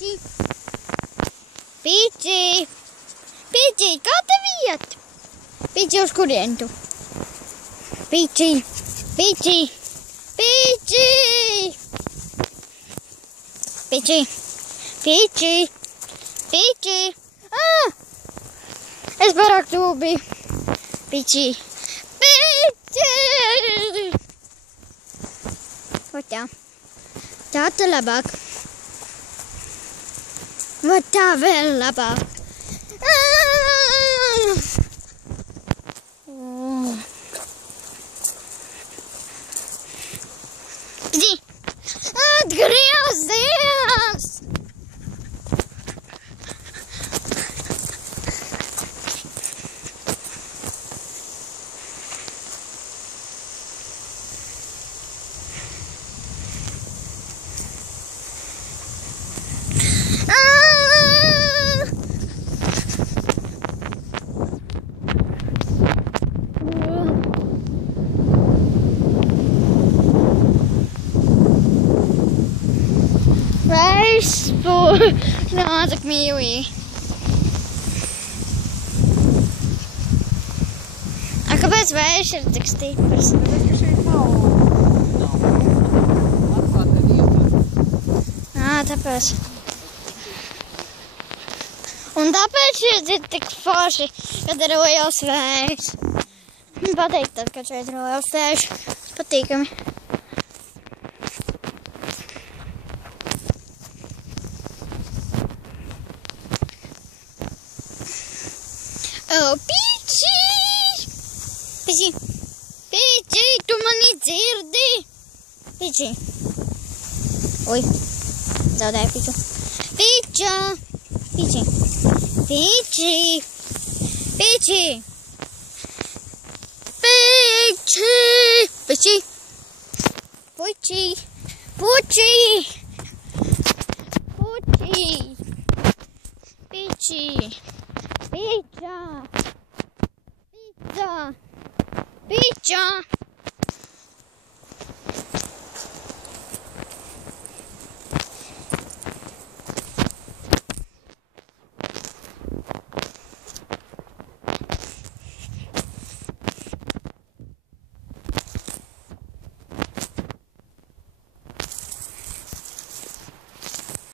Pīči, Pīči, Pīči, kā tev iet? Pīči, uz kurien tu? Pīči, Pīči, Pīči, Pīči, Pīči, Pīči, es pārāk tuvu biju. Pīči, Pīči. Vat tā. Tā tu labāk. Vat tā vēl labāk. Pīči, atgriezies! Vējš nāca mīlī. Kāpēc vējš ir tik stiprs? Tāpēc, ka šeit nav atklāta vieta. Tāpēc. Un tāpēc šeit ir tik forši, kad ir liels vējš. Patīk tad, kad šeit ir liels vējš. Patīkami. Pīči! Pīči! Pīči, tu mani dzirdi? Pīči! Oi, zaudēju Pīču. Pīča! Pīči! Pīči! Pīči! Pīči! Pīči! Puči! Puči! Puči! Pīči! Pizza! Pizza! Pizza!